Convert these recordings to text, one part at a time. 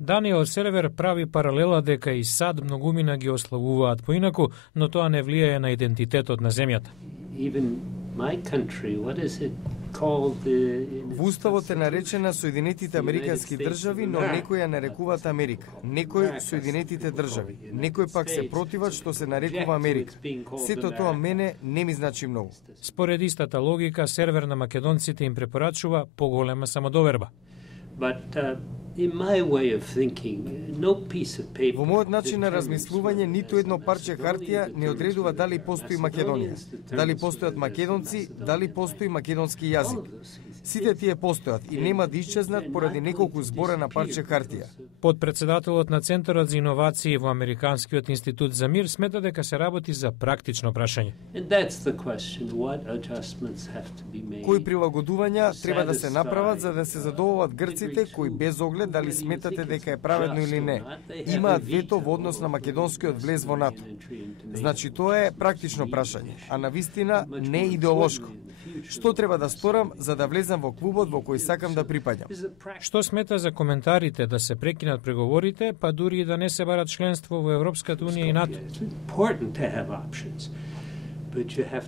Даниел Сервер прави паралела дека и САД многумина ги ославуваат поинаку, но тоа не влијае на идентитетот на земјата. Во уставот е наречена Соединетите Американски држави, но некои ја нарекуваат Америка. Некои Соединетите држави, некои пак се противат што се нарекува Америка. Сето тоа мене не ми значи многу. Според истата логика, Сервер на македонците им препорачува поголема самодоверба. Во мојот начин на размислување, ниту едно парче хартија не одредува дали постои Македонија, дали постојат македонци, дали постои македонски јазик. Сите тие постојат и нема да исчезнат поради неколку збора на парче хартија. Подпредседателот на Центарот за иновации во Американскиот институт за мир смета дека се работи за практично прашање. Кои прилагодувања треба да се направат за да се задоволат грците кои без оглед дали сметате дека е праведно или не, имаат вето во однос на македонскиот влез во НАТО. Значи тоа е практично прашање, а навистина не идеолошко. Што треба да сторам за да влезам во клубот во кој сакам да припаѓам? Што смета за коментарите да се прекинат преговорите, па дури и да не се барат членство во Европската унија и НАТО?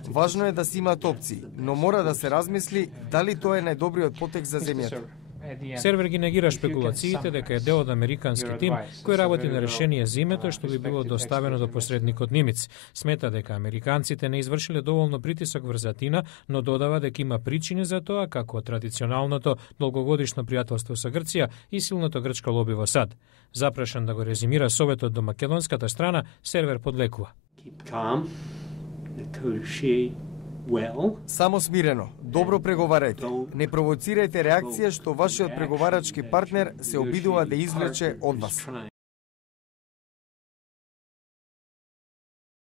Важно е да се имаат опции, но мора да се размисли дали тоа е најдобриот потек за земјата. Сервер ги негира шпекулациите дека е дел од американски тим кој работи на решение за името што би било доставено до посредникот Нимиц. Смета дека американците не извршиле доволно притисок врз Атина, но додава дека има причини за тоа, како традиционалното долгогодишно пријателство со Грција и силното грчко лоби во САД. Запрашан да го резимира советот до македонската страна, Сервер подлекува. Само смирено, добро преговарајте. Не провоцирајте реакција што вашиот преговарачки партнер се обидува да извлече од вас.